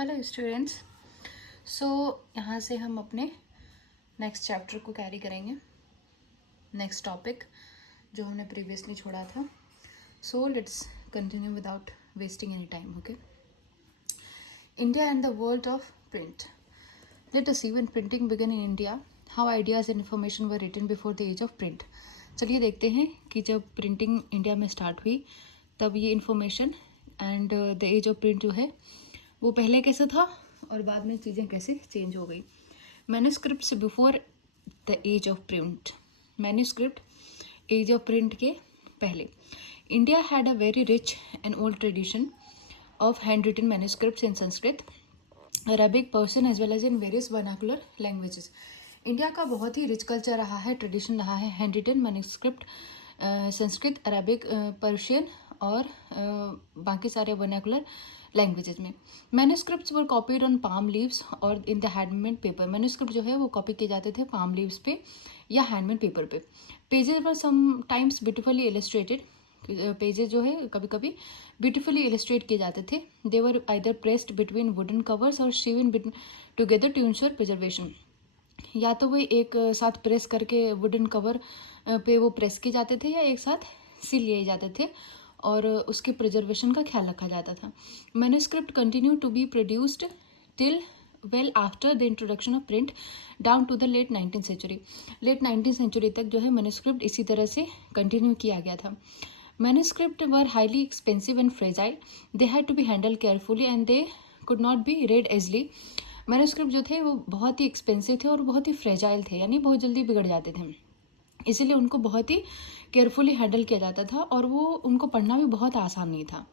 Hello students. सो यहाँ से हम अपने नेक्स्ट चैप्टर को कैरी करेंगे, नेक्स्ट टॉपिक जो हमने प्रीवियसली छोड़ा था। So let's continue without wasting any time. Okay, India and the world of print. Let us see when printing began in India, how ideas and information were written before the age of print. चलिए देखते हैं कि जब printing India में start हुई तब ये information and the age of print जो है वो पहले कैसे था और बाद में चीज़ें कैसे चेंज हो गई। Manuscripts before the age of print. Manuscript age of print के पहले। India had a very rich and old tradition of hand written manuscripts in Sanskrit, Arabic, Persian as well as in various vernacular languages. India का बहुत ही rich culture रहा है, tradition रहा है handwritten manuscript, Sanskrit, Arabic, Persian और बाकी सारे vernacular languages में। Manuscripts were copied on palm leaves और in the handmade paper. Manuscript जो है वो कॉपी किए जाते थे पाम लीव्स पे या हैंडमेड पेपर पे। Pages were sometimes beautifully illustrated. Pages जो है कभी कभी ब्यूटिफुली इलस्ट्रेट किए जाते थे। They were either pressed between wooden covers और sewn together to ensure preservation. या तो वो एक साथ प्रेस करके वुडन कवर पे वो प्रेस किए जाते थे या एक साथ सील लिए जाते थे और उसके प्रिजर्वेशन का ख्याल रखा जाता था। Manuscript continue to be produced till well after the introduction of print down to the late 19th century. Late 19th century तक जो है मैन्यूस्क्रिप्ट इसी तरह से कंटिन्यू किया गया था। Manuscript were highly expensive and fragile, they had to be handle carefully and they could not be read easily. Manuscript जो थे वो बहुत ही एक्सपेंसिव थे और बहुत ही फ्रेजाइल थे, यानी बहुत जल्दी बिगड़ जाते थे, इसीलिए उनको बहुत ही केयरफुली हैंडल किया जाता था और वो उनको पढ़ना भी बहुत आसान नहीं था।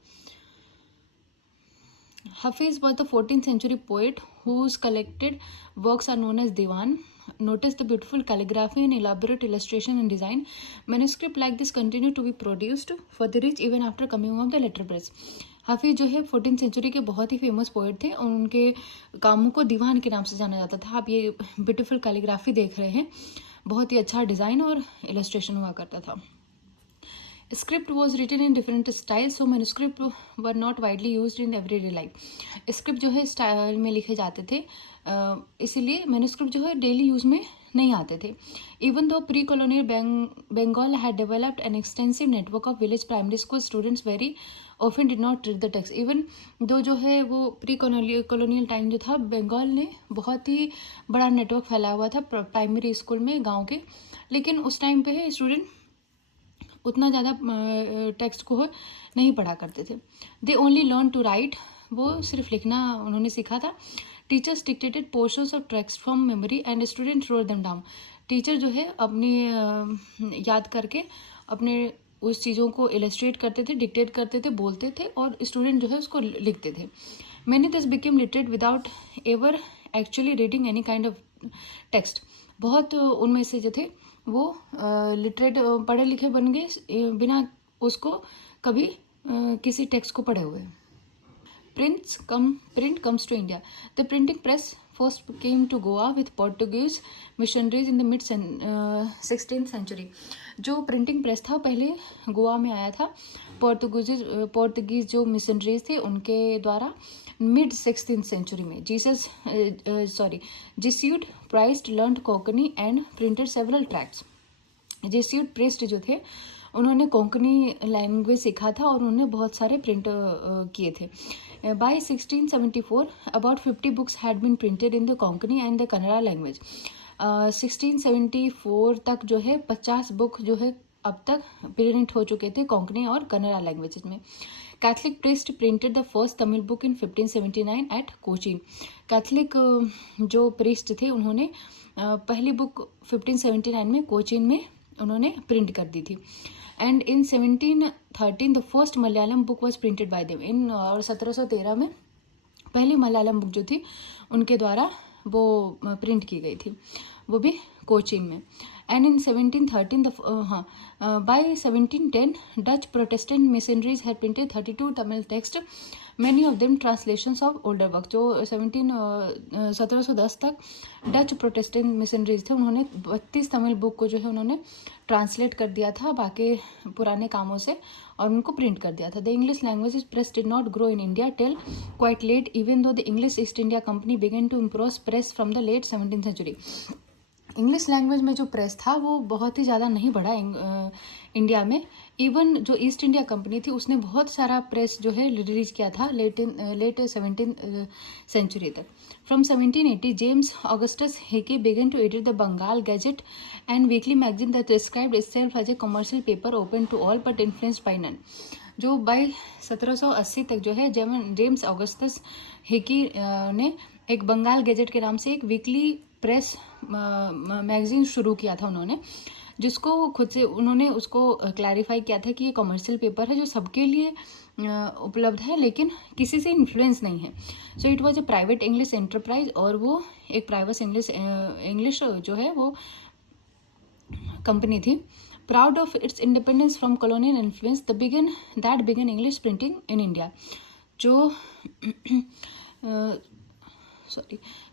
Hafiz was the 14th century poet whose collected works are known as Diwan. Notice the beautiful calligraphy and elaborate illustration and design. Manuscript like this continue to be produced for the rich even after coming of the letterpress. हाफिज जो है 14th century के बहुत ही famous poet थे और उनके कामों को दीवान के नाम से जाना जाता था। आप ये ब्यूटीफुल कैलीग्राफी देख रहे हैं, बहुत ही अच्छा डिज़ाइन और इलस्ट्रेशन हुआ करता था। Script was written in different styles, so manuscript were not widely used in everyday life. Script जो है स्टाइल में लिखे जाते थे, इसीलिए मैन्यूस्क्रिप्ट जो है डेली यूज में नहीं आते थे। Even though pre colonial Bengal had developed an extensive network of village primary school students very often did not read the text. Even though जो है वो प्री कॉलोनियल टाइम जो था, बंगाल ने बहुत ही बड़ा नेटवर्क फैला हुआ था प्राइमरी स्कूल में गाँव के, लेकिन उस टाइम पे है स्टूडेंट उतना ज़्यादा टेक्स्ट को नहीं पढ़ा करते थे। They only learn to write, वो सिर्फ लिखना उन्होंने सीखा था। Teachers dictated portions of text from memory and student rote them down. Teacher जो है अपनी याद करके अपने उस चीज़ों को इलस्ट्रेट करते थे, डिक्टेट करते थे, बोलते थे और स्टूडेंट जो है उसको लिखते थे। Many this became literate without ever actually reading any kind of text. बहुत उनमें से जो थे वो लिटरेट पढ़े लिखे बन गए बिना उसको कभी किसी टेक्स्ट को पढ़े हुए। Print comes to India. The printing press first came to Goa with Portuguese missionaries in the mid 16th century. जो प्रिंटिंग प्रेस था पहले गोवा में आया था, पोर्तुगीज जो मिशनरीज थे उनके द्वारा मिड 16th सेंचुरी में। Jesuit priest learned Konkani and printed several tracts. Jesuit priest जो थे उन्होंने कोंकणी लैंग्वेज सीखा था और उन्होंने बहुत सारे प्रिंट किए थे। By 1674 about 50 books had been printed in the Konkani and the Kannada language. 1674 तक जो है 50 बुक जो है अब तक प्रिंट हो चुके थे कोंकणी और कन्नड़ा लैंग्वेजेस में। Catholic priest printed the first Tamil book in 1579 at Cochin. Catholic जो प्रीस्ट थे उन्होंने पहली बुक 1579 में कोचीन में उन्होंने प्रिंट कर दी थी। And in 1713 the first Malayalam book was printed by them. इन और 1713 में पहली मलयालम बुक जो थी उनके द्वारा वो प्रिंट की गई थी, वो भी कोचीन में। And in 1713 by 1710 Dutch Protestant missionaries had printed 32 Tamil text many of them translations of older work. जो 1710 तक डच प्रोटेस्टेंट मिशनरीज थे, उन्होंने 32 तमिल बुक को जो है उन्होंने ट्रांसलेट कर दिया था बाकी पुराने कामों से और उनको प्रिंट कर दिया था। The English language press did not grow in India till quite late, even though the English East India Company began to improve press from the late 17th century. English language में जो press था वो बहुत ही ज़्यादा नहीं बढ़ा India में। Even जो ईस्ट इंडिया कंपनी थी उसने बहुत सारा प्रेस जो है रिलीज किया था लेट 17th सेंचुरी तक। From 1780 James Augustus Hicky began to edit the Bengal Gazette and weekly magazine that described itself as a commercial paper open to all but influenced by none. जो by 1780 तक जो है James Augustus हेकी ने एक Bengal gadget के नाम से एक वीकली प्रेस मैगजीन शुरू किया था उन्होंने, जिसको खुद से उन्होंने उसको क्लैरिफाई किया था कि ये कमर्शियल पेपर है जो सबके लिए उपलब्ध है लेकिन किसी से इन्फ्लुएंस नहीं है। So it was a private English enterprise, और वो एक प्राइवेट इंग्लिश जो है वो कंपनी थी। Proud of its independence from colonial influence they began English printing in India. जो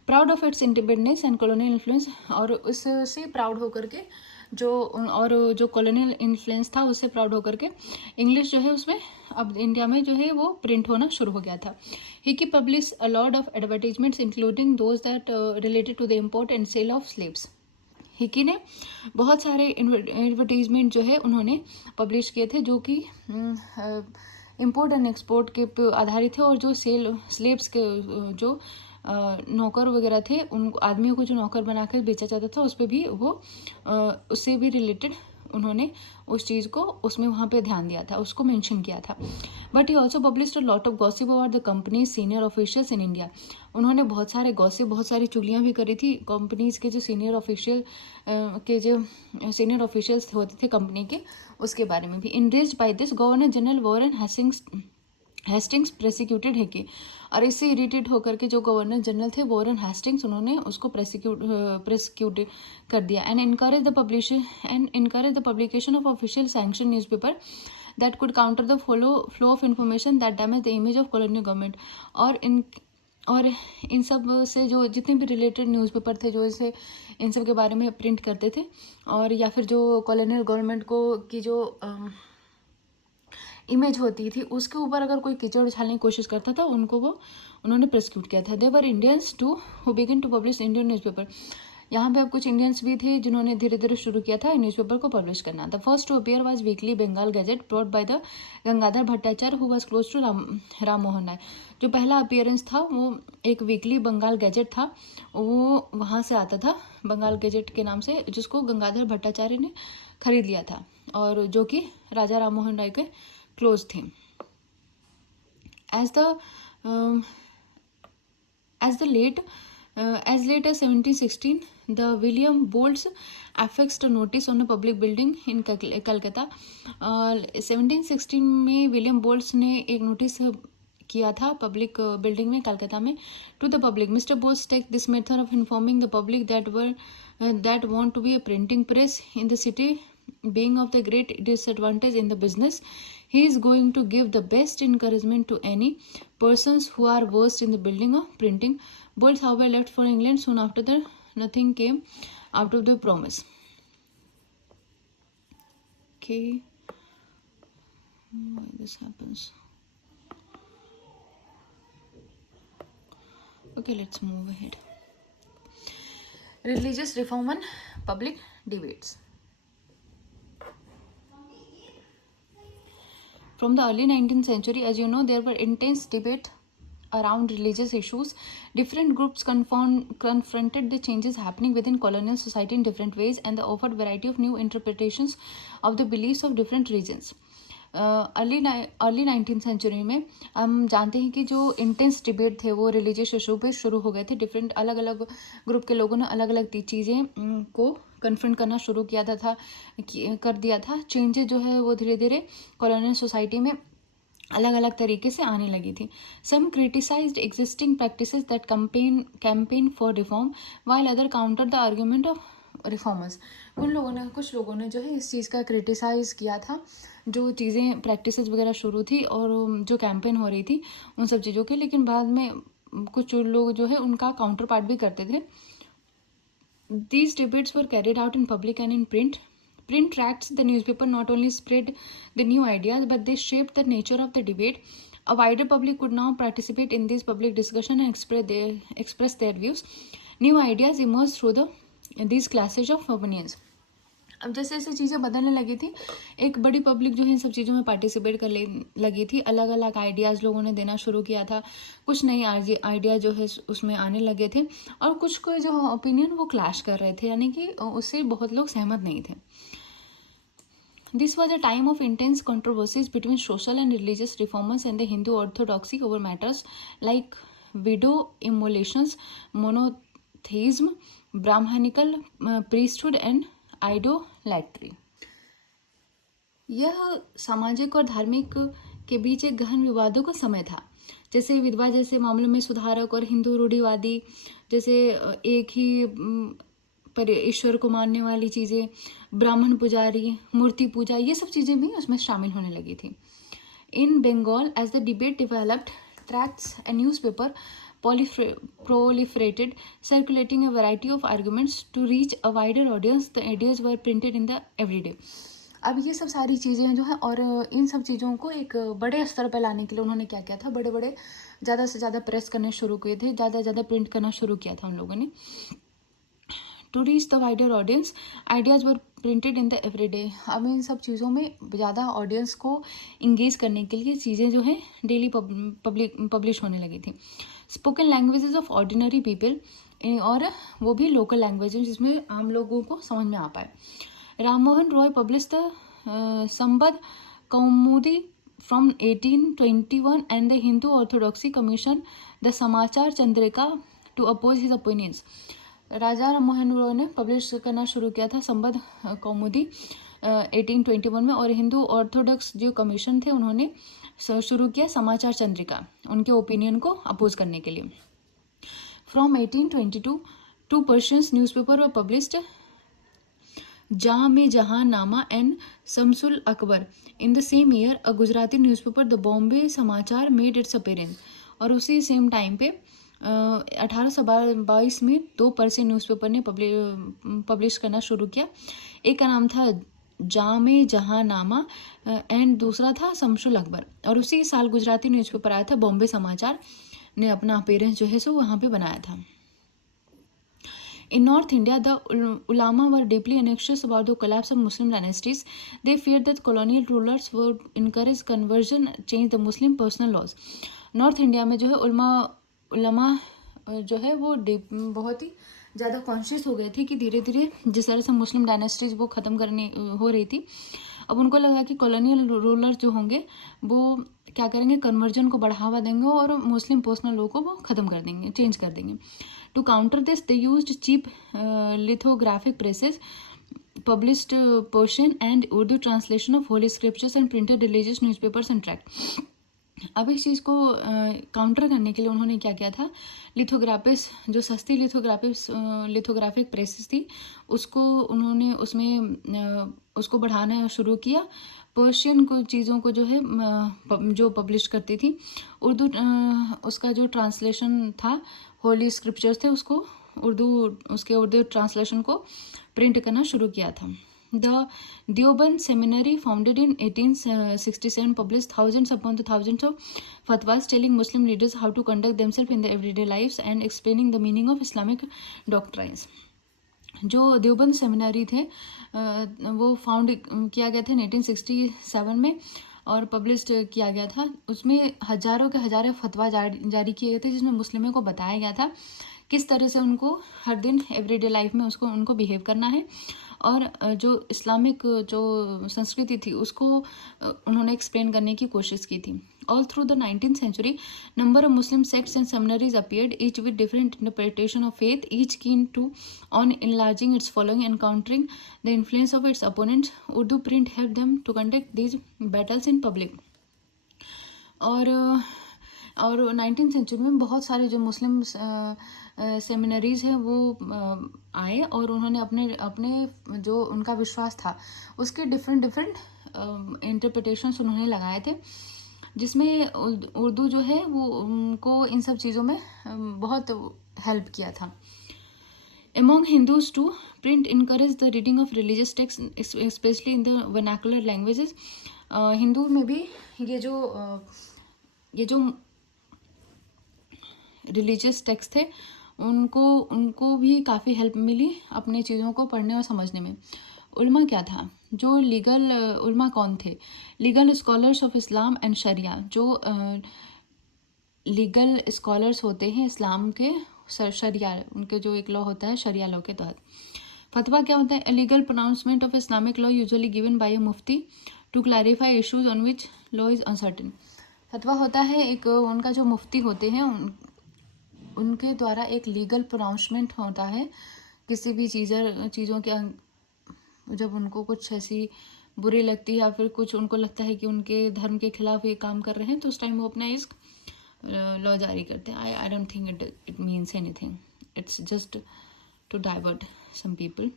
proud of its independence and colonial influence, और उससे प्राउड होकर के जो कॉलोनियल इन्फ्लुएंस था उससे प्राउड होकर के इंग्लिश जो है उसमें अब इंडिया में जो है वो प्रिंट होना शुरू हो गया था। Hicky publish a lot of advertisements including those that related to the import and sale of slaves. Hicky ने बहुत सारे एडवर्टीजमेंट जो है उन्होंने पब्लिश किए थे जो कि इम्पोर्ट एंड एक्सपोर्ट के आधारित थे, और जो स्लेव्स के जो नौकर वगैरह थे उन आदमियों को जो नौकर बनाकर बेचा जाता था उस पर भी वो उससे भी रिलेटेड उन्होंने उस चीज़ को उसमें वहाँ पे ध्यान दिया था, उसको मेंशन किया था। But he also published a lot of gossip about the company senior officials in India. उन्होंने बहुत सारे गॉसिप, बहुत सारी चुगलियाँ भी करी थी कंपनीज के जो सीनियर ऑफिशियल्स होते थे कंपनी के, उसके बारे में भी। Enraged by this governor general Warren Hastings prosecuted Hicky, और इससे इरिटेट होकर के जो गवर्नर जनरल थे वॉरेन हेस्टिंग्स, उन्होंने उसको प्रोसिक्यूट कर दिया and encourage the publication of official sanction newspaper that could counter the flow of information that damage the image of colonial government. और इन सब से जो जितने भी रिलेटेड न्यूज़पेपर थे जो इसे इन सब के बारे में प्रिंट करते थे, और या फिर जो कॉलोनियल गवर्नमेंट को की जो इमेज होती थी उसके ऊपर अगर कोई कीचड़ उछालने की कोशिश करता था उनको वो उन्होंने प्रोसिक्यूट किया था। They were Indians too who begin to publish Indian newspaper. यहाँ पे अब कुछ इंडियंस भी थे जिन्होंने धीरे धीरे शुरू किया था न्यूज़पेपर को पब्लिश करना। The first to appear was weekly Bengal gazette brought by the Gangadhar Bhattacharya who was close to Ram Mohan Roy. जो पहला अपीयरेंस था वो एक वीकली बंगाल गैजेट था, वो वहाँ से आता था बंगाल गैजेट के नाम से, जिसको गंगाधर भट्टाचार्य ने खरीद लिया था और जो कि राजा राम मोहन राय के क्लोज थे। As late as 1716, the William Bolt's affixed a notice on a public building in Calcutta. 1716 में विलियम बोल्ट्स ने एक नोटिस किया था पब्लिक बिल्डिंग में कलकत्ता में। To the public, mister Bolts take this method of informing the public that want to be a printing press in the city being of the great disadvantage in the business. He is going to give the best encouragement to any persons who are versed in the building of printing. Bolts, however, left for England soon after that. Nothing came out of the promise. Okay, why this happens? Okay, let's move ahead. Religious reform and public debates. From the early 19th century, as you know, there were intense debate around religious issues. Different groups confronted the changes happening within colonial society in different ways, and they offered variety of new interpretations of the beliefs of different regions. Early 19th century में हम जानते हैं कि जो intense debate थे वो religious issue पे शुरू हो गए थे। डिफरेंट अलग अलग ग्रुप के लोगों ने अलग अलग चीज़ें को कन्फ्रंट करना शुरू कर दिया था। चेंजेस जो है वो धीरे धीरे कॉलोनियल सोसाइटी में अलग अलग तरीके से आने लगी थी। Some criticised existing practices that campaign for reform while other counter the argument of reformers. कुछ लोगों ने जो है इस चीज़ का क्रिटिसाइज़ किया था जो चीज़ें प्रैक्टिसेस वगैरह शुरू थी और जो कैंपेन हो रही थी उन सब चीज़ों के, लेकिन बाद में कुछ लोग जो है उनका काउंटर पार्ट भी करते थे. These debates were carried out in public and in print. Print tracts the newspaper not only spread the new ideas, but they shaped the nature of the debate. A wider public could now participate in this public discussion and express their views. New ideas emerged through these classes of opinions. अब जैसे जैसे चीज़ें बदलने लगी थी, एक बड़ी public जो है इन सब चीज़ों में पार्टिसिपेट लगी थी. अलग अलग आइडियाज़ लोगों ने देना शुरू किया था. कुछ नई आइडिया जो है उसमें आने लगे थे, और कुछ को जो ओपिनियन वो क्लैश कर रहे थे, यानी कि उससे बहुत लोग सहमत नहीं थे. This was a time of intense controversies between social and religious reformers and the Hindu orthodoxy over matters like widow immolations, monotheism, Brahmanical priesthood and idolatry. यह सामाजिक और धार्मिक के बीच एक गहन विवादों का समय था. जैसे विधवा जैसे मामलों में सुधारक और हिंदू रूढ़िवादी, जैसे एक ही पर ईश्वर को मानने वाली चीज़ें, ब्राह्मण पुजारी, मूर्ति पूजा, ये सब चीज़ें भी उसमें शामिल होने लगी थी. In Bengal as the debate developed, tracts and newspaper proliferated, circulating a variety of arguments to reach a wider audience. The ideas were printed in the everyday. अब ये सब सारी चीज़ें हैं जो है, और इन सब चीज़ों को एक बड़े स्तर पर लाने के लिए उन्होंने क्या किया था, बड़े बड़े ज़्यादा से ज़्यादा प्रेस करने शुरू किए थे, ज़्यादा ज़्यादा प्रिंट करना शुरू किया था उन लोगों ने. To reach the wider audience, ideas were printed in the everyday. अब इन सब चीज़ों में ज़्यादा ऑडियंस को इंगेज करने के लिए चीज़ें जो है डेली पब्लिश होने लगी थी. Spoken languages of ordinary people, और वो भी लोकल लैंग्वेज जिसमें आम लोगों को समझ में आ पाए. Rammohan Roy publish the Sambad Kaumudi from 1821 and the Hindu Orthodoxy Commission the समाचार Chandrika to oppose his opinions. Raja Rammohan Roy ने पब्लिश करना शुरू किया था संबद कौमुदी 1821 में, और हिंदू ऑर्थोडॉक्स जो कमीशन थे उन्होंने शुरू किया समाचार चंद्रिका उनके ओपिनियन को अपोज करने के लिए. From 1822 two Persians newspaper were published जहाँ-ए-जहाँ-नामा and Shamsul Akhbar. In the same year a Gujarati newspaper the Bombay Samachar made it's appearance. और उसी सेम टाइम पे 1822 में 2 पर्शियन न्यूज़पेपर ने पब्लिश करना शुरू किया. एक का नाम था जहाँ-ए-जहाँ-नामा एंड दूसरा था शम्सुल अकबर. और उसी साल गुजराती न्यूज़पेपर आया था बॉम्बे समाचार ने अपना अपीयरेंस जो है सो वहाँ पे बनाया था. In North India, the ulama were deeply anxious about the collapse of Muslim dynasties. They feared that colonial rulers would encourage conversion, change the Muslim personal laws. North India में जो है उलमा जो है वो बहुत ही ज़्यादा कॉन्शियस हो गए थे कि धीरे धीरे जिस तरह से मुस्लिम डायनेस्टीज वो ख़त्म करने हो रही थी, अब उनको लगा कि कॉलोनियल रूलर जो होंगे वो क्या करेंगे, कन्वर्जन को बढ़ावा देंगे और मुस्लिम पर्सनल लॉ को वो ख़त्म कर देंगे, चेंज कर देंगे. To counter this, they used cheap lithographic presses, published Persian and Urdu translation of holy scriptures and printed religious newspapers and tracts. अब इस चीज़ को काउंटर करने के लिए उन्होंने क्या किया था, लिथोग्राफिस जो सस्ती लिथोग्राफिक प्रेसेस थी उसको उन्होंने उसमें उसको बढ़ाना शुरू किया. पर्शियन को चीज़ों को जो है जो पब्लिश करती थी, उर्दू उसका जो ट्रांसलेशन था, होली स्क्रिप्चर्स थे, उसको उर्दू ट्रांसलेशन को प्रिंट करना शुरू किया था. The Deoband Seminary, founded in 1867, published thousands upon the thousands of fatwas telling Muslim leaders how to conduct themselves in their everyday lives and explaining the meaning of Islamic doctrines. जो Deoband seminary थे वो found किया गया था 1867 में और publish किया गया था. उसमें हज़ारों के हज़ारों फतवा जारी किए गए थे जिसमें मुस्लिमों को बताया गया था किस तरह से उनको हर दिन एवरीडे लाइफ में उनको बिहेव करना है, और जो इस्लामिक जो संस्कृति थी उसको उन्होंने एक्सप्लेन करने की कोशिश की थी. All through the 19th century, number of Muslim sects and seminaries appeared, each with different interpretation of faith, each keen on enlarging its following and countering the influence of its opponents. Urdu print helped them to conduct these battles in public. और 19th century में बहुत सारे जो मुस्लिम सेमिनरीज़ हैं वो आए और उन्होंने अपने जो उनका विश्वास था उसके डिफरेंट इंटरप्रिटेशंस उन्होंने लगाए थे, जिसमें उर्दू जो है वो उनको इन सब चीज़ों में बहुत हेल्प किया था. Among Hindus too, print encouraged the reading of religious texts, especially in the vernacular languages. Hindu में भी ये जो रिलीजियस टेक्स्ट थे उनको भी काफ़ी हेल्प मिली अपने चीज़ों को पढ़ने और समझने में. उल्मा क्या था? जो लीगल उल्मा कौन थे? Legal scholars of Islam and sharia. जो लीगल स्कॉलर्स होते हैं इस्लाम के, शरिया उनके जो एक लॉ होता है शरिया लॉ के तहत. फतवा क्या होता है? Legal pronouncement of Islamic law usually given by a mufti to clarify issues on which law is uncertain. फतवा होता है एक उनका जो मुफ्ती होते हैं उनके द्वारा एक लीगल प्रोनाउंसमेंट होता है किसी भी चीज़ों के जब उनको कुछ ऐसी बुरी लगती है या फिर कुछ उनको लगता है कि उनके धर्म के खिलाफ ये काम कर रहे हैं, तो उस टाइम वो अपना इस लॉ जारी करते हैं. I don't think it means anything. It's just to divert some people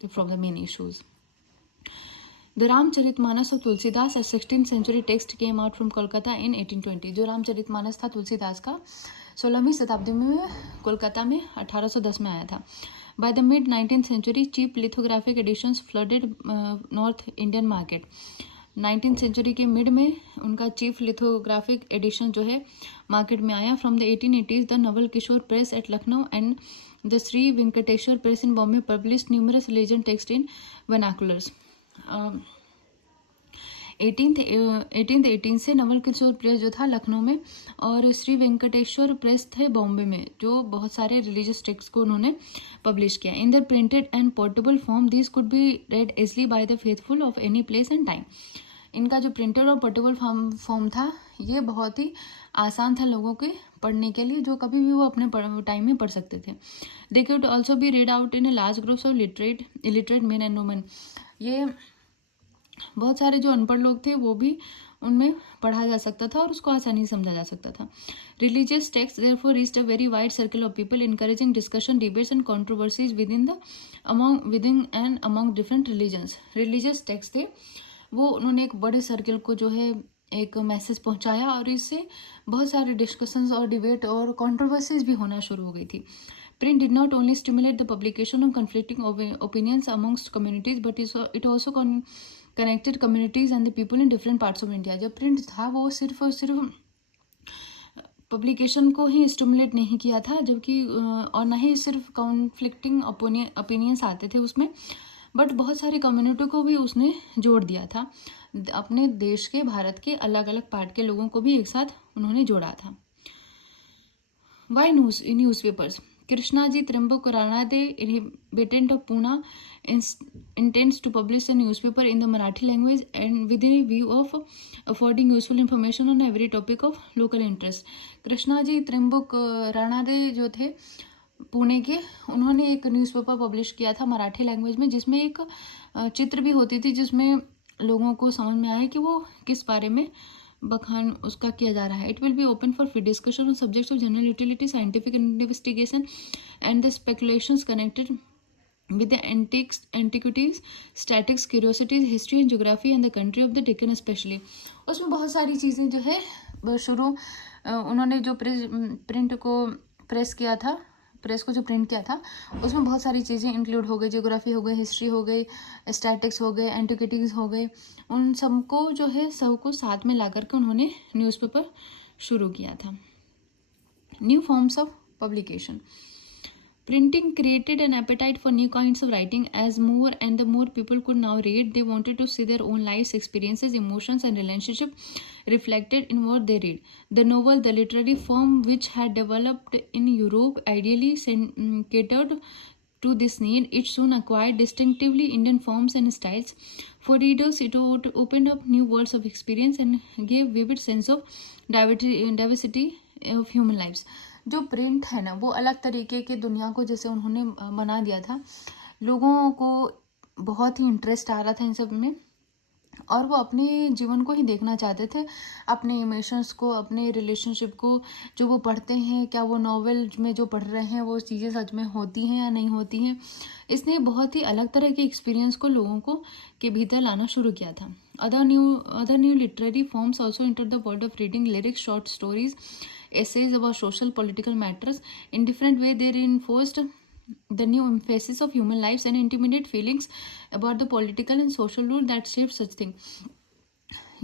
from the main issues. The Ramcharitmanas of Tulsidas, a 16th century text, came out from Kolkata in 1820. जो रामचरितमानस था तुलसीदास का 16वीं शताब्दी में कोलकाता में 1810 में आया था. By the mid 19th century, cheap lithographic editions flooded North Indian market. 19th century के मिड में उनका चीफ लिथोग्राफिक एडिशन जो है मार्केट में आया. From the 1880s, the Naval Kishore press at Lucknow and the Shri Venkateshwar press in Bombay publish numerous religion text in vernaculars. 1818 से Naval Kishore press जो था लखनऊ में और श्री वेंकटेश्वर प्रेस थे बॉम्बे में, जो बहुत सारे रिलीजियस टेक्स्ट को उन्होंने पब्लिश किया. In the printed and portable form this could be red easily by the faithful of any place and time. इनका जो प्रिंटेड और पोर्टेबल फॉर्म था ये बहुत ही आसान था लोगों के पढ़ने के लिए, जो कभी भी वो अपने टाइम में पढ़ सकते थे. They could also be red out in a large groups of illiterate main and women. ये बहुत सारे जो अनपढ़ लोग थे वो भी उनमें पढ़ा जा सकता था और उसको आसानी से समझा जा सकता था. Religious text therefore reached a very wide circle of people, encouraging discussion, debates and controversies within and among different religions. Religious text थे वो उन्होंने एक बड़े सर्कल को जो है एक मैसेज पहुंचाया और इससे बहुत सारे डिस्कशंस और डिबेट और कंट्रोवर्सीज भी होना शुरू हो गई थी. Print did not only stimulate the publication of conflicting opinions amongst communities, but it also connected communities and the people in different parts of India. जब प्रिंट था वो सिर्फ और सिर्फ पब्लिकेशन को ही स्टिमुलेट नहीं किया था, जबकि और ना ही सिर्फ कॉन्फ्लिक्टिंग ओपिनियंस आते थे उसमें, बट बहुत सारी कम्युनिटी को भी उसने जोड़ दिया था. अपने देश के, भारत के अलग अलग पार्ट के लोगों को भी एक साथ उन्होंने जोड़ा था. Why newspapers? Krishnaji Trimbak Ranade, inhabitant of Pune, intends to publish a newspaper in the Marathi language and with a view of affording useful information on every topic of local interest. Krishnaji Trimbak Ranade जो थे पुणे के, उन्होंने एक newspaper publish किया था Marathi language में, जिसमें एक चित्र भी होती थी जिसमें लोगों को समझ में आया कि वो किस बारे में बखान उसका किया जा रहा है. It will be open for free discussion on subjects of general utility, scientific investigation and the speculations connected with the antiquities, statics, curiosities, history and geography and the country of the Deccan especially. उसमें बहुत सारी चीज़ें जो है उन्होंने जो print को press किया था, प्रेस को जो प्रिंट किया था उसमें बहुत सारी चीज़ें इंक्लूड हो गई. जियोग्राफी हो गई, हिस्ट्री हो गई, स्टैटिक्स हो गए, एंटिक्विटीज़ हो गए. उन सबको जो है सबको साथ में ला करके उन्होंने न्यूज़पेपर शुरू किया था. New forms of publication. Printing created an appetite for new kinds of writing. As more and the more people could now read, they wanted to see their own lives, experiences, emotions and relationship reflected in what they read. The novel, the literary form which had developed in Europe, ideally catered to this need. It soon acquired distinctively Indian forms and styles. For readers, it opened up new worlds of experience and gave vivid sense of diversity of human lives. जो print है ना वो अलग तरीके के दुनिया को जैसे उन्होंने बना दिया था. लोगों को बहुत ही इंटरेस्ट आ रहा था इन सब में, और वो अपने जीवन को ही देखना चाहते थे, अपने इमोशंस को, अपने रिलेशनशिप को। जो वो पढ़ते हैं, क्या वो नॉवेल में जो पढ़ रहे हैं वो चीज़ें सच में होती हैं या नहीं होती हैं। इसने बहुत ही अलग तरह के एक्सपीरियंस को लोगों को के भीतर लाना शुरू किया था। Other new literary forms also enter the world of reading lyrics, short stories, essays about social political matters. In different way, they reinforced the new emphasis of human lives and intimate feelings about the political and social rule that shaped such things.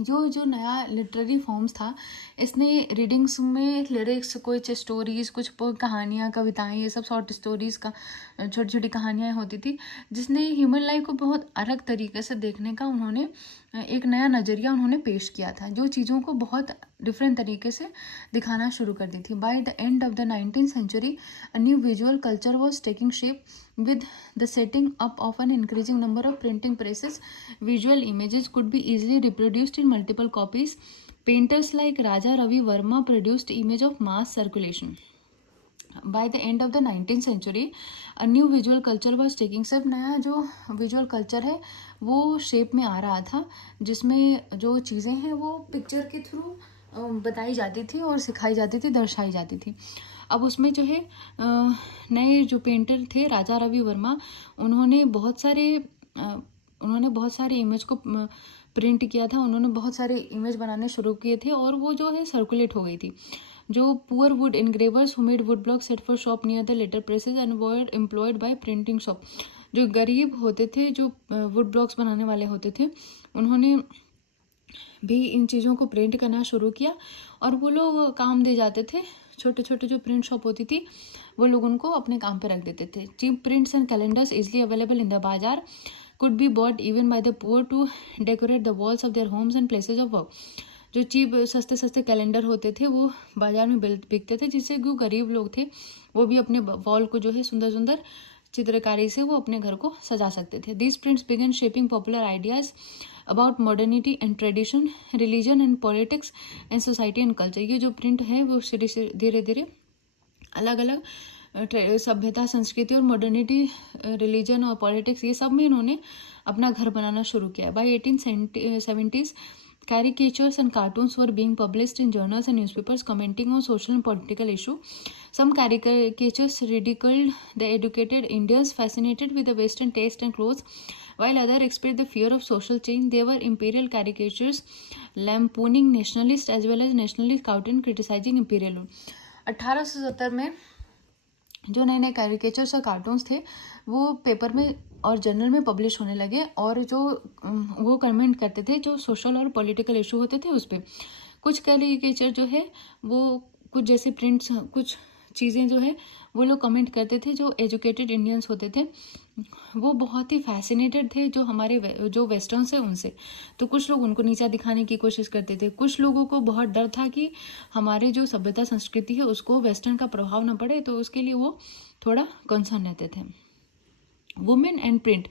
जो नया literary forms था, इसने readings में lyrics, कुछ stories, कुछ कहानियाँ, कविताएं, ये सब शॉर्ट स्टोरीज़ का छोटी छोटी कहानियाँ होती थी, जिसने ह्यूमन लाइफ को बहुत अलग तरीके से देखने का उन्होंने एक नया नज़रिया उन्होंने पेश किया था, जो चीज़ों को बहुत डिफरेंट तरीके से दिखाना शुरू कर दी थी। By the end of the 19th century, a new visual culture was taking shape with the setting up of an increasing number of printing presses. Visual images could be easily reproduced in multiple copies. Painters like Raja Ravi Verma produced image of mass circulation. By the end of the 19th century, a new visual culture was taking shape. नया जो visual culture है वो shape में आ रहा था, जिसमें जो चीज़ें हैं वो पिक्चर के थ्रू बताई जाती थी और सिखाई जाती थी, दर्शाई जाती थी। अब उसमें जो है नए जो पेंटर थे राजा रवि वर्मा, उन्होंने बहुत सारे इमेज को प्रिंट किया था, उन्होंने बहुत सारे इमेज बनाने शुरू किए थे और वो जो है सर्कुलेट हो गई थी। जो poor wood engravers who made wood block set for shop near the letter presses and were employed by printing shop, जो गरीब होते थे, जो वुड ब्लॉक्स बनाने वाले होते थे, उन्होंने भी इन चीज़ों को प्रिंट करना शुरू किया और वो लोग काम दे जाते थे। छोटे छोटे जो प्रिंट शॉप होती थी वो लोग उनको अपने काम पे रख देते थे। Cheap prints and calendars easily available in the bazaar could be bought even by the poor to decorate the walls of their homes and places of work. जो चीप सस्ते सस्ते कैलेंडर होते थे वो बाजार में बिकते थे, जिससे जो गरीब लोग थे वो भी अपने वॉल को जो है सुंदर सुंदर चित्रकारी से वो अपने घर को सजा सकते थे। These prints began shaping popular ideas about modernity and tradition, religion and politics and society and culture. ये जो प्रिंट है वो धीरे धीरे अलग अलग सभ्यता, संस्कृति और मॉडर्निटी, रिलीजन और पॉलिटिक्स, ये सब में इन्होंने अपना घर बनाना शुरू किया। By 1870s, caricatures and cartoons were being published in journals and newspapers commenting on social and political issue. Some caricatures ridiculed the educated Indians fascinated with the Western taste and clothes, while others expressed the fear of social change. They were imperial caricatures lampooning nationalists as well as nationalist cartoon criticizing imperial rule. 1870 में जो नए नए caricatures और cartoons थे वो paper में और journal में पब्लिश होने लगे, और जो वो कमेंट करते थे जो सोशल और पॉलिटिकल इशू होते थे उस पर। कुछ कैरिकेचर जो है वो कुछ जैसे प्रिंट्स, कुछ चीज़ें जो है वो लोग कमेंट करते थे, जो एजुकेटेड इंडियंस होते थे वो बहुत ही फैसिनेटेड थे जो हमारे जो वेस्टर्न्स हैं उनसे। तो कुछ लोग उनको नीचा दिखाने की कोशिश करते थे, कुछ लोगों को बहुत डर था कि हमारे जो सभ्यता संस्कृति है उसको वेस्टर्न का प्रभाव न पड़े, तो उसके लिए वो थोड़ा कंसर्न रहते थे। Women and print.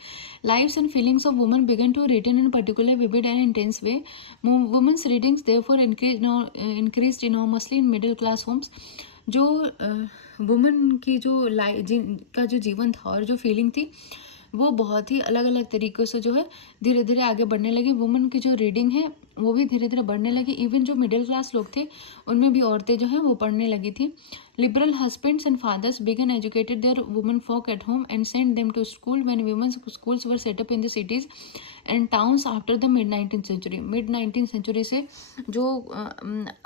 Lives and feelings of women began to written in particular vivid and intense way. Women's readings therefore increased enormously in middle class homes. जो वुमेन की जो का जो जीवन था और जो फीलिंग थी वो बहुत ही अलग अलग तरीक़ों से जो है धीरे धीरे आगे बढ़ने लगी। वुमेन की जो रीडिंग है वो भी धीरे धीरे बढ़ने लगी। इवन जो मिडिल क्लास लोग थे उनमें भी औरतें जो हैं वो पढ़ने लगी थी। Liberal husbands and fathers began educated their women folk at home and send them to school when women's schools were set up in the cities and towns after the mid 19th century। Mid 19th century से जो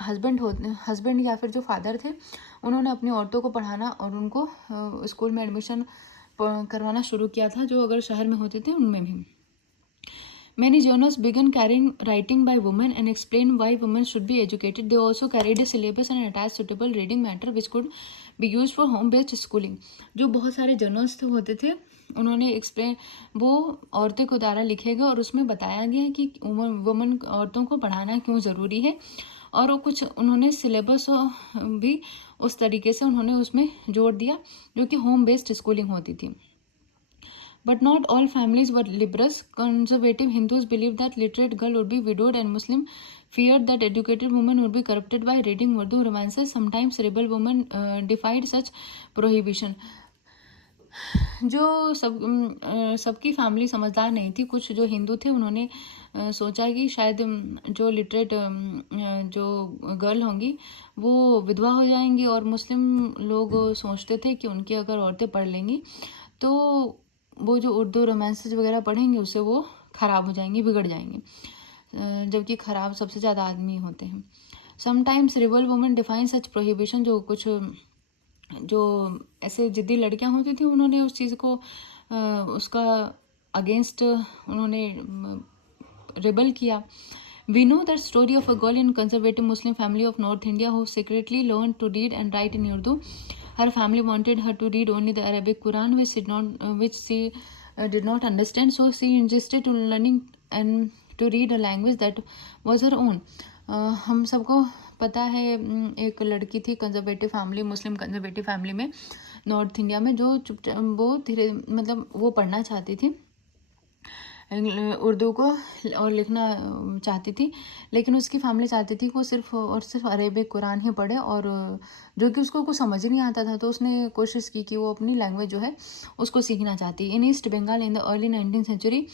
husband या फिर जो father थे उन्होंने अपनी औरतों को पढ़ाना और उनको स्कूल में एडमिशन करवाना शुरू किया था, जो अगर शहर में होते थे उनमें भी। Many journals began carrying writing by women and explained why women should be educated. They also carried a syllabus and attached suitable reading matter which could be used for home-based schooling. जो बहुत सारे journals होते थे उन्होंने explain वो औरतें को द्वारा लिखे गए और उसमें बताया गया है कि वुमेन औरतों को पढ़ाना क्यों ज़रूरी है, और वो कुछ उन्होंने सिलेबस भी उस तरीके से उन्होंने उसमें जोड़ दिया जो कि होम बेस्ड स्कूलिंग होती थी। But not all families were liberals. Conservative Hindus believed that literate girl would be widowed, and Muslim feared that educated women would be corrupted by reading Urdu romances. Sometimes rebel women defied such prohibition. जो सबकी family समझदार नहीं थी। कुछ जो हिंदू थे उन्होंने सोचा कि शायद जो लिटरेट जो गर्ल होंगी वो विधवा हो जाएंगी, और मुस्लिम लोग सोचते थे कि उनकी अगर औरतें पढ़ लेंगी तो वो जो उर्दू रोमांसेस वगैरह पढ़ेंगे उससे वो ख़राब हो जाएंगी, बिगड़ जाएंगी, जबकि ख़राब सबसे ज़्यादा आदमी होते हैं। समटाइम्स रिबल वुमेन डिफाइन सच प्रोहिबिशन, जो कुछ जो ऐसे ज़िद्दी लड़कियां होती थी उन्होंने उस चीज़ को उसका अगेंस्ट उन्होंने रिबल किया। We know that story of a girl in conservative Muslim family of North India who secretly learned to read and write in Urdu. Her family wanted her to read only the Arabic Quran, which she did not understand. So she insisted on learning and to read a language that was her own. हम सबको पता है एक लड़की थी conservative family, मुस्लिम conservative family में north India में, जो चुपचाप वो धीरे मतलब वो पढ़ना चाहती थी उर्दू को और लिखना चाहती थी, लेकिन उसकी फैमिली चाहती थी कि वो सिर्फ और सिर्फ अरेबिक कुरान ही पढ़े, और जो कि उसको कुछ समझ ही नहीं आता था। तो उसने कोशिश की कि वो अपनी लैंग्वेज जो है उसको सीखना चाहती। In East Bengal in the early 19th century,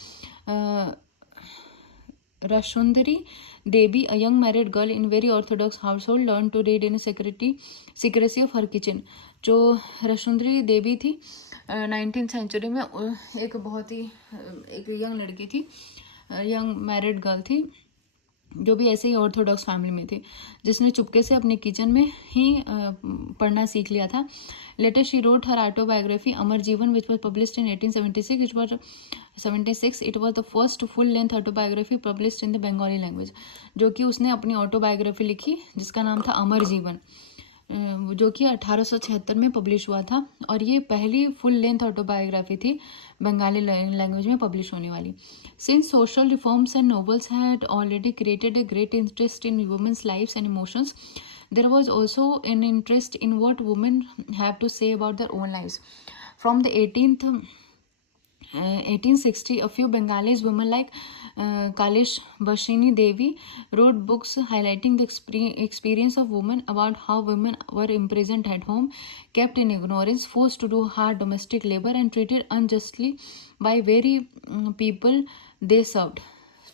Rashundari Devi, a young married girl in very orthodox household, learned to read in secrecy of her kitchen. जो रशुंदरी देवी थी 19th सेंचुरी में एक बहुत ही एक यंग लड़की थी, यंग मैरिड गर्ल थी, जो भी ऐसे ही ऑर्थोडॉक्स फैमिली में थी, जिसने चुपके से अपने किचन में ही पढ़ना सीख लिया था। Later she wrote her autobiography Amar Jiban which was published in 1876, which was 76। It was the first full length autobiography published in the Bengali language, जो कि उसने अपनी ऑटोबायोग्राफी लिखी जिसका नाम था अमर जीवन, जो कि 1876 में पब्लिश हुआ था, और ये पहली फुल लेंथ ऑटोबायोग्राफी थी बंगाली लैंग्वेज में पब्लिश होने वाली। Since social reforms and novels had already created a great interest in women's lives and emotions, there was also an interest in what women have to say about their own lives. From the 1860, a few Bengalis women like Kalish Bashini Devi wrote books highlighting the experience of women, about how women were imprisoned at home, kept in ignorance, forced to do hard domestic labor, and treated unjustly by very people they served.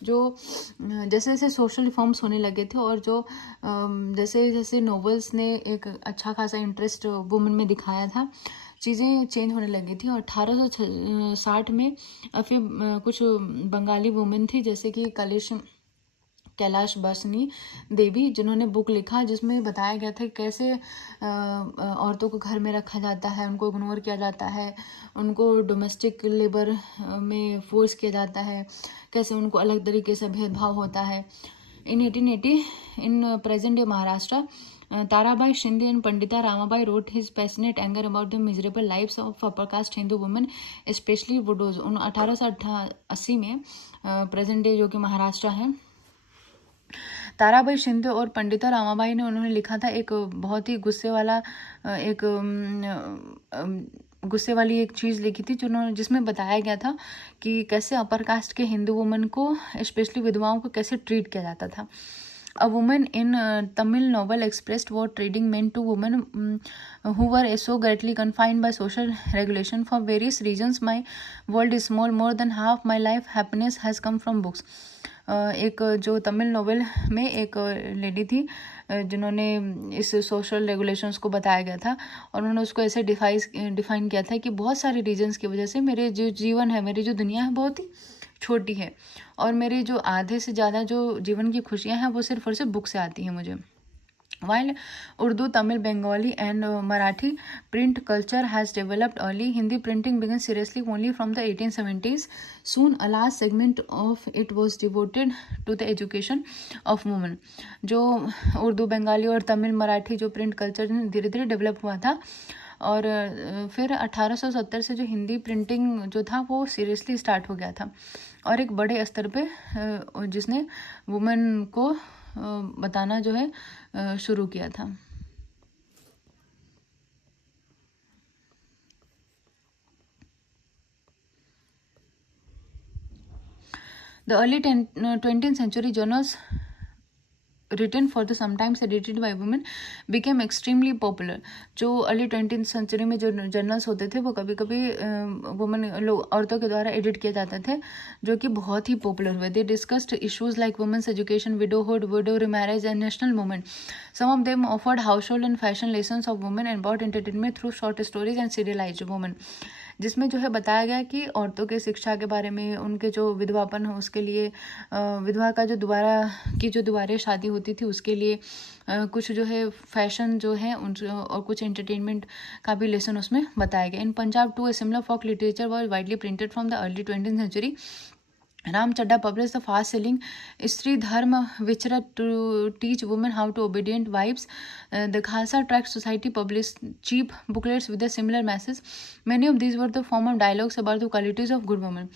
जो जैसे जैसे social reforms होने लगे थे, और जो जैसे जैसे नॉवेल्स ने एक अच्छा खासा इंटरेस्ट वुमेन में दिखाया था, चीज़ें चेंज होने लगी थी। और 1860 में फिर कुछ बंगाली वुमेन थी जैसे कि कैलाश बसनी देवी, जिन्होंने बुक लिखा जिसमें बताया गया था कैसे औरतों को घर में रखा जाता है, उनको इग्नोर किया जाता है, उनको डोमेस्टिक लेबर में फोर्स किया जाता है, कैसे उनको अलग तरीके से भेदभाव होता है। In 1880 in present day Maharashtra, Tarabai Shinde and Pandita Ramabai wrote his passionate anger about the miserable lives of upper caste Hindu women, especially widows. 1880 में प्रेजेंट डे जो कि महाराष्ट्र है, ताराबाई शिंदे और पंडिता रामाबाई ने उन्होंने लिखा था एक बहुत ही गुस्से वाली एक चीज़ लिखी थी जिसमें बताया गया था कि कैसे अपर कास्ट के हिंदू वुमेन को, स्पेशली विधवाओं को, कैसे ट्रीट किया जाता था। A woman in Tamil novel expressed what trading meant to women who were so greatly confined by social regulation. For various reasons, my world is small. More than half my life happiness has come from books. एक जो Tamil novel में एक lady थी जिन्होंने इस social regulations को बताया गया था, और उन्होंने उसको ऐसे डिफाइन किया था कि बहुत सारे रीजन्स की वजह से मेरे जो जीवन है, मेरी जो दुनिया है, बहुत ही छोटी है, और मेरे जो आधे से ज़्यादा जो जीवन की खुशियाँ हैं वो सिर्फ और सिर्फ बुक से आती हैं मुझे। While Urdu, Tamil, Bengali and Marathi print culture has developed early, Hindi printing began seriously only from the 1870s. Soon a large segment of it was devoted to the education of women. जो उर्दू, बंगाली और तमिल, मराठी जो print culture धीरे धीरे develop हुआ था, और फिर 1870 से जो हिंदी प्रिंटिंग जो था वो सीरियसली स्टार्ट हो गया था, और एक बड़े स्तर पे जिसने वुमेन को बताना जो है शुरू किया था। The early 20th century journals written for the sometimes edited by women became extremely popular. जो अर्ली 20th सेंचुरी में जो जर्नल्स होते थे वो कभी कभी वुमेन लोग औरतों के द्वारा एडिट किए जाते थे, जो कि बहुत ही पॉपुलर हुए. They discussed issues like women's education, widowhood, widow remarriage and national movement. Some of them offered household and fashion lessons of women and bought entertainment through short stories and serialised women. जिसमें जो है बताया गया कि औरतों के शिक्षा के बारे में, उनके जो विधवापन हो उसके लिए, विधवा का जो दोबारा शादी होती थी उसके लिए कुछ जो है फैशन जो है उन और कुछ एंटरटेनमेंट का भी लेसन उसमें बताया गया. In Punjab too a similar folk literature was widely printed from the early 20th century. Ram Chadda published the fast-selling Stri Dharma Vichara to teach women how to obedient wives. The Khalsa Tract Society published cheap booklets with a similar message. Many of these were the form of dialogues about the qualities of good women.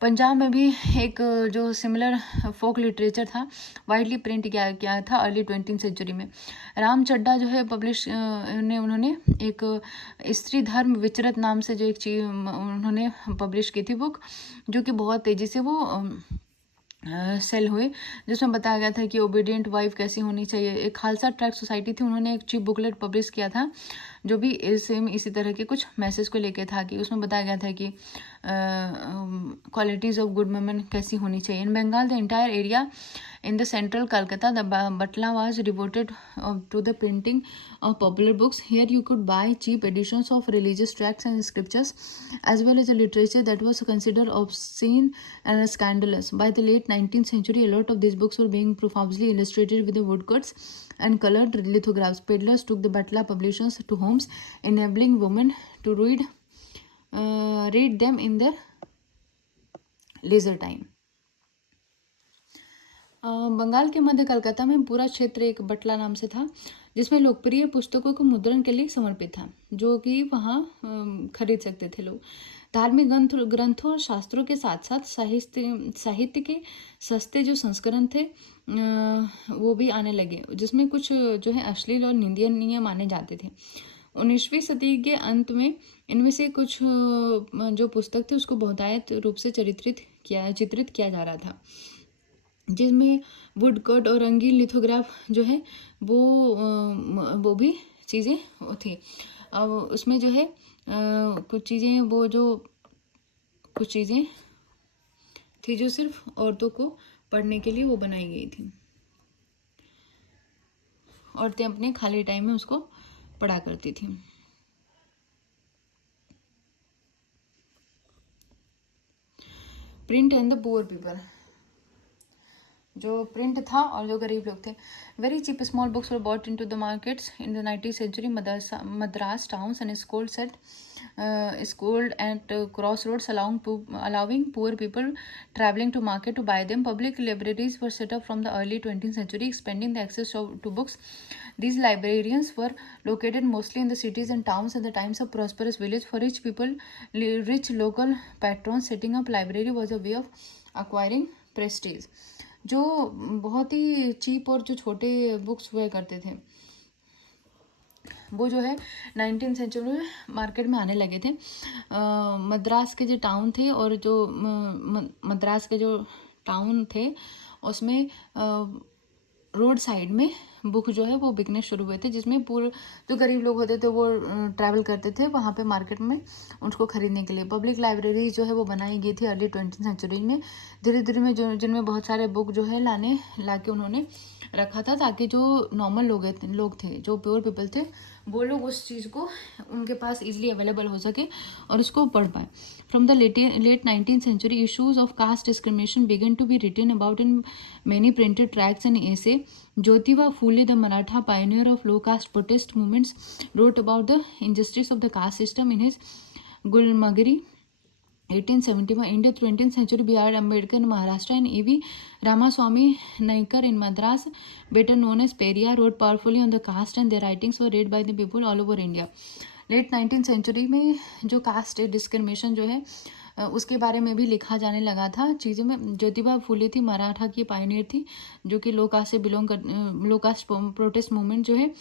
Punjab में भी एक जो similar फोक literature था widely print किया था early 20th century में. राम चड्डा जो है पब्लिश उन्होंने एक स्त्री धर्म विचरत नाम से जो एक चीज उन्होंने पब्लिश की थी बुक, जो कि बहुत तेज़ी से वो सेल हुए, जिसमें बताया गया था कि ओबीडियंट वाइफ कैसी होनी चाहिए. एक खालसा ट्रैक्ट सोसाइटी थी, उन्होंने एक चीप बुकलेट पब्लिश किया था जो भी सेम इसी तरह के कुछ मैसेज को लेके था, कि उसमें बताया गया था कि क्वालिटीज़ ऑफ गुड वुमेन कैसी होनी चाहिए. In Bengal the entire area in the central Calcutta, the Batla was devoted to the printing of popular books. Here you could buy cheap editions of religious tracts and scriptures, as well as a literature that was considered obscene and scandalous. By the late 19th century, a lot of these books were being profusely illustrated with the woodcuts and colored lithographs. Peddlers took the Batla publications to homes, enabling women to read them in their leisure time. Bengal के मध्य कलकत्ता में पूरा क्षेत्र एक बटला नाम से था, जिसमें लोकप्रिय पुस्तकों को मुद्रण के लिए समर्पित था, जो कि वहाँ खरीद सकते थे लोग. धार्मिक ग्रंथों और शास्त्रों के साथ साथ साहित्य के सस्ते जो संस्करण थे वो भी आने लगे, जिसमें कुछ जो है अश्लील और निंदनीय माने जाते थे. 19वीं सदी के अंत में इनमें से कुछ जो पुस्तक थे उसको बहुतायत रूप से चित्रित किया जा रहा था, जिसमें वुड कट और रंगीन लिथोग्राफ जो है वो भी चीज़ें थी. अब उसमें जो है कुछ चीज़ें थी जो सिर्फ औरतों को पढ़ने के लिए वो बनाई गई थी. औरतें अपने खाली टाइम में उसको पढ़ा करती थी. Print and the poor people, जो प्रिंट था और जो गरीब लोग थे. Very cheap small books were bought in to the markets in the 19th century. Madras towns and schooled at crossroads, allowing poor people traveling to market to buy them. Public libraries were set up from the early 20th century, expanding the access to books. These librarians were located mostly in the cities and towns at the times of prosperous village. For rich people, rich local patrons, setting up library was a way of acquiring prestige. जो बहुत ही cheap और जो छोटे books हुआ करते थे वो जो है 19th सेंचुरी में मार्केट में आने लगे थे. मद्रास के जो टाउन थे और जो मद्रास के जो टाउन थे उसमें रोड साइड में बुक जो है वो बिकने शुरू हुए थे, जिसमें पूरे जो गरीब लोग होते थे वो ट्रैवल करते थे वहाँ पे मार्केट में उसको खरीदने के लिए. पब्लिक लाइब्रेरी जो है वो बनाई गई थी अर्ली 20th सेंचुरी में. धीरे धीरे में जिनमें बहुत सारे बुक जो है ला के उन्होंने रखा था, ताकि जो नॉर्मल लोग थे जो प्योर पीपल थे वो लोग उस चीज़ को उनके पास इजीली अवेलेबल हो सके और उसको पढ़ पाए. From the late 19th century, issues of caste discrimination began to be written about in many printed tracts and essay. Jyotiba Phule, the Maratha pioneer of low caste protest movements, wrote about the injustice of the caste system in his Gulmagiri 1871. In the 20th century, B.R. Ambedkar in Maharashtra and E.V. Ramaswamy Naikar in Madras, better known as Periyar, wrote powerfully on the caste, and their writings were read by the people all over India. Late 19th century में जो caste discrimination जो है उसके बारे में भी लिखा जाने लगा था चीज़ों में. ज्योतिबा फूले थी, मराठा की पायनियर थी, जो कि लो कास्ट से लो कास्ट प्रोटेस्ट मूवमेंट जो है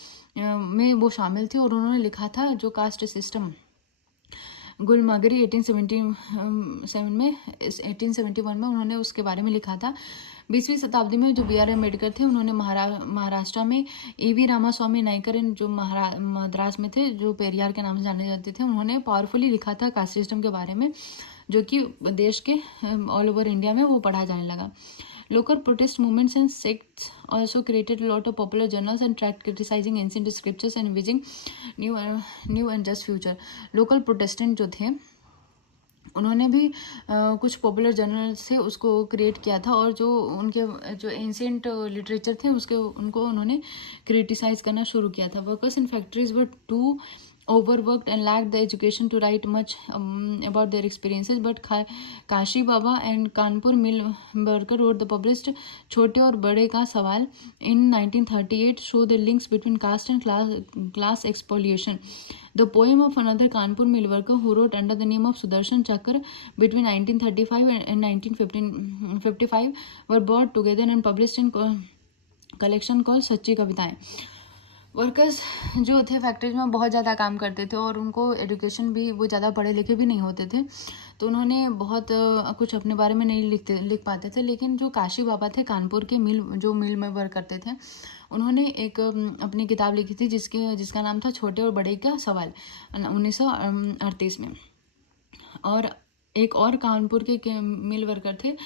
में वो शामिल थी, और उन्होंने लिखा था जो कास्ट सिस्टम गुलमागरी 1871 में उन्होंने उसके बारे में लिखा था। 20वीं शताब्दी में जो B.R. अम्बेडकर थे, उन्होंने महाराष्ट्र में A.V. रामास्वामी नायकर जो मद्रास में थे, जो पेरियार के नाम से जाने जाते थे, उन्होंने पावरफुली लिखा था कास्ट सिस्टम के बारे में, जो कि देश के ऑल ओवर इंडिया में वो पढ़ा जाने लगा। Local protest movements and sects also created a lot of popular journals and tract criticizing ancient scriptures and envisaging new and just future. Local protestant जो थे, उन्होंने भी कुछ पॉपुलर जर्नल से उसको क्रिएट किया था, और जो उनके जो एंशिएंट लिटरेचर थे उनको उन्होंने क्रिटिसाइज करना शुरू किया था। Workers in factories were too overworked and lacked the education to write much about their experiences, but Kashi Baba and Kanpur mill worker wrote the published छोटे और बड़े का सवाल in 1938 show the links between caste and class expoliation. The poem of another Kanpur mill worker who wrote under the name of Sudarshan Chakra between 1935 and 1955 were brought together and published in collection called सच्ची कविताएं. Workers जो थे factories में बहुत ज़्यादा काम करते थे, और उनको एजुकेशन भी, वो ज़्यादा पढ़े लिखे भी नहीं होते थे, तो उन्होंने बहुत कुछ अपने बारे में नहीं लिख पाते थे। लेकिन जो काशी बाबा थे कानपुर के मिल में वर्क करते थे, उन्होंने एक अपनी किताब लिखी थी जिसका नाम था छोटे और बड़े का सवाल 1938 में। और एक और कानपुर के मिल वर्कर थे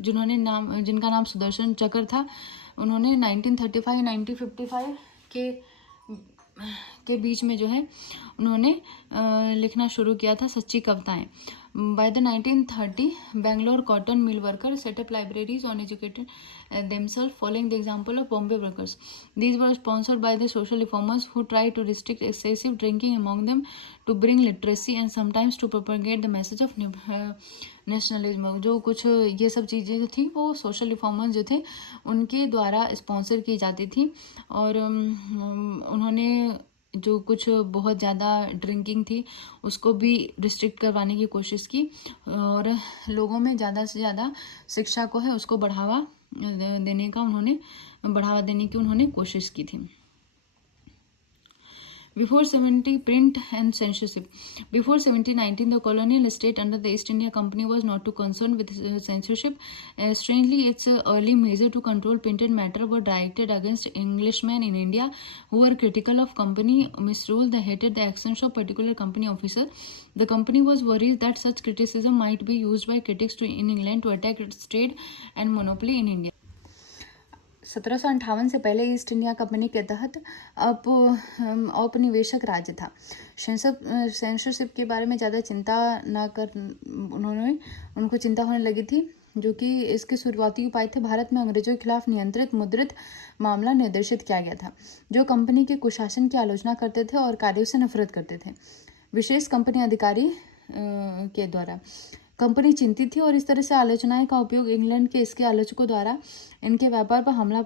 जिनका नाम सुदर्शन चक्र था। उन्होंने 1935-1955 के बीच में जो है उन्होंने लिखना शुरू किया था सच्ची कविताएं। By the 1930, Bangalore cotton mill workers set up libraries on educated themselves, following the example of Bombay workers. These were sponsored by the social reformers who tried to restrict excessive drinking among them, to bring literacy and sometimes to propagate the message of nationalism. जो कुछ ये सब चीज़ें थी वो social reformers जो थे उनके द्वारा स्पॉन्सर की जाती थी, और उन्होंने जो कुछ बहुत ज़्यादा ड्रिंकिंग थी उसको भी रिस्ट्रिक्ट करवाने की कोशिश की, और लोगों में ज़्यादा से ज़्यादा शिक्षा को है उसको बढ़ावा देने की उन्होंने कोशिश की थी। Before 1719, the colonial state under the East India Company was not too concerned with censorship. Strangely, its early measures to control printed matter were directed against Englishmen in India who were critical of company misrule. They hated the actions of particular company officers. The company was worried that such criticism might be used by critics in England to attack its trade and monopoly in India. 1758 से पहले east India company के तहत औपनिवेशिक राज्य था। Censorship के बारे में ज़्यादा चिंता ना कर उनको चिंता होने लगी थी, जो कि इसके शुरुआती उपाय थे। भारत में अंग्रेजों के खिलाफ नियंत्रित मुद्रित मामला निर्देशित किया गया था, जो कंपनी के कुशासन की आलोचना करते थे और कार्यों से नफरत करते थे, विशेष कंपनी अधिकारी के द्वारा। कंपनी चिंतित थी और इस तरह से आलोचनाएं का उपयोग इंग्लैंड के इसके आलोचकों द्वारा इनके व्यापार पर हमला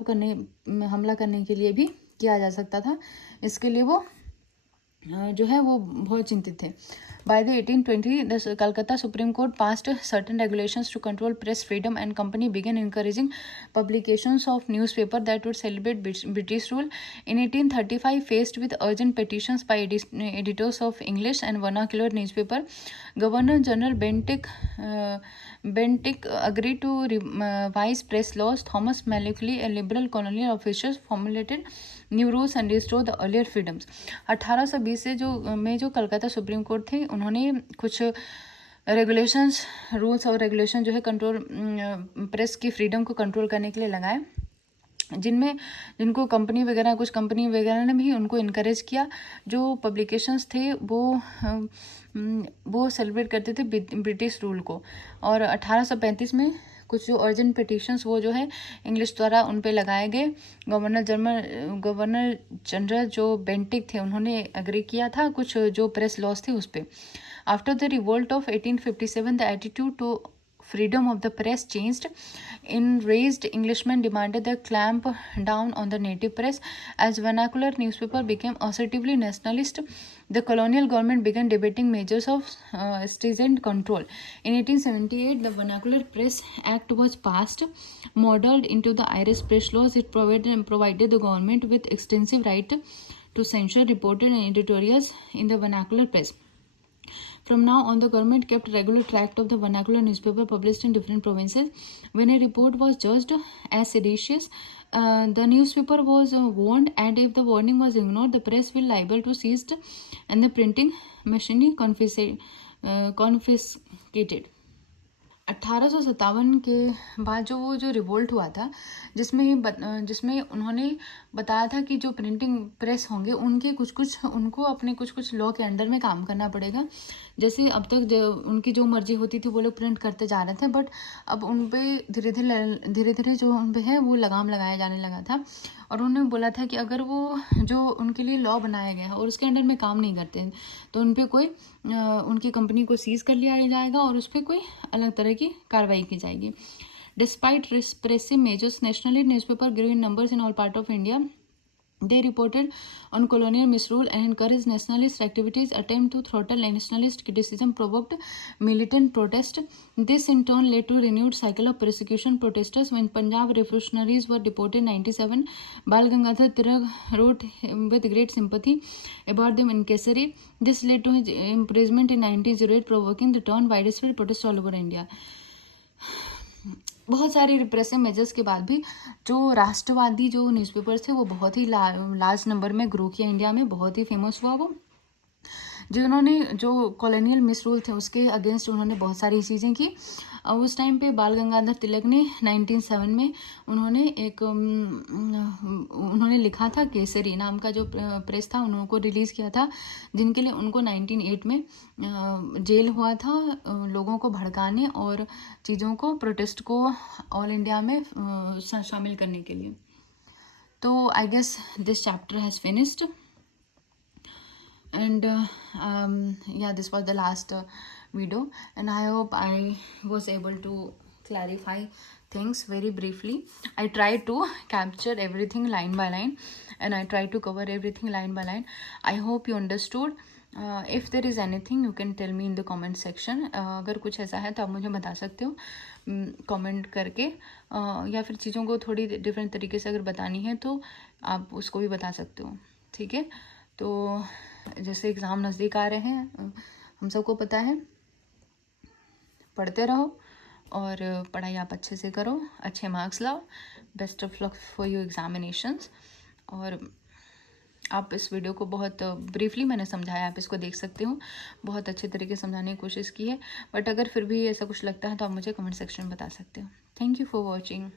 करने के लिए भी किया जा सकता था। इसके लिए वो जो है वो बहुत चिंतित थे। By the 1820, the Calcutta Supreme Court passed certain regulations to control press freedom, and company began encouraging publications of newspaper that would celebrate British rule. In 1835, faced with urgent petitions by editors of English and vernacular newspaper, Governor General Bentinck agreed to revise press laws. Thomas Macaulay, a liberal colonial official, formulated new rules and restore the earlier freedoms. 1820 से जो Calcutta supreme court थी, उन्होंने कुछ rules और regulation जो है control press की freedom को कंट्रोल करने के लिए लगाए, जिनको कंपनी वगैरह ने भी उनको इनकरेज किया। जो पब्लिकेशंस थे वो सेलिब्रेट करते थे ब्रिटिश रूल को। और 1835 में कुछ जो अर्जेंट पिटिशंस वो जो है इंग्लिश द्वारा उन पे लगाए गए। गवर्नर जनरल जो बेंटिक थे, उन्होंने एग्री किया था कुछ जो प्रेस लॉस थे उस पर। After the revolt of 1857, the attitude to freedom of the press changed. Enraged Englishmen demanded the clamp down on the native press. As vernacular newspaper became assertively nationalist, the colonial government began debating measures of stringent control. In 1878, the Vernacular Press Act was passed, modeled into the Irish press laws. It provided the government with extensive right to censure reported editorials in the vernacular press. From now on, the government kept regular track of the vernacular newspaper published in different provinces. When a report was judged as seditious, the newspaper was warned, and if the warning was ignored, the press will liable to seized and the printing machinery confiscated. 1857 के बाद जो revolt हुआ था, जिसमें उन्होंने बताया था कि जो प्रिंटिंग प्रेस होंगे उनको अपने कुछ लॉ के अंडर में काम करना पड़ेगा. जैसे अब तक उनकी जो मर्जी होती थी वो लोग प्रिंट करते जा रहे थे, बट अब उन पर धीरे धीरे जो उन पर है वो लगाम लगाया जाने लगा था. और उन्होंने बोला था कि अगर वो जो उनके लिए लॉ बनाया गया है और उसके अंडर में काम नहीं करते हैं तो उन पर कोई उनकी कंपनी को सीज़ कर लिया जाएगा और उस पर कोई अलग तरह की कार्रवाई की जाएगी. Despite repressive measures, nationally newspaper grew in numbers in all parts of India. They reported on colonial misrule and encouraged nationalist activities. Attempt to throttle nationalist criticism provoked militant protest. This in turn led to renewed cycle of persecution protesters. When Punjab revolutionaries were deported in 97, Bal Gangadhar Tilak wrote with great sympathy about them in Kesari. This led to his imprisonment in 1908, provoking the turn widespread protests all over India. बहुत सारे repressive measures के बाद भी जो राष्ट्रवादी जो newspapers थे वो बहुत ही लार्ज नंबर में ग्रो किया इंडिया में, बहुत ही फेमस हुआ वो. जिन्होंने जो कॉलोनियल मिसरूल थे उसके अगेंस्ट उन्होंने बहुत सारी चीज़ें की. उस टाइम पे बाल गंगाधर तिलक ने 1907 में उन्होंने लिखा था केसरी नाम का जो प्रेस था उनको रिलीज़ किया था, जिनके लिए उनको 1908 में जेल हुआ था लोगों को भड़काने और चीज़ों को प्रोटेस्ट को ऑल इंडिया में शामिल करने के लिए. तो I guess this chapter has finished. And yeah, this was the last video, and I hope I was able to clarify things very briefly. I tried to capture everything line by line, and I tried to cover everything line by line. I hope you understood. If there is anything, you can tell me in the comment section. अगर कुछ ऐसा है तो आप मुझे बता सकते हो कमेंट करके, या फिर चीज़ों को थोड़ी डिफरेंट तरीके से अगर बतानी है तो आप उसको भी बता सकते हो. ठीक है, तो जैसे एग्ज़ाम नज़दीक आ रहे हैं, हम सबको पता है, पढ़ते रहो और पढ़ाई आप अच्छे से करो, अच्छे मार्क्स लाओ. Best of luck for your examinations. और आप इस वीडियो को बहुत ब्रीफली मैंने समझाया, आप इसको देख सकते हो, बहुत अच्छे तरीके से समझाने की कोशिश की है. बट अगर फिर भी ऐसा कुछ लगता है तो आप मुझे कमेंट सेक्शन में बता सकते हो. Thank you for watching.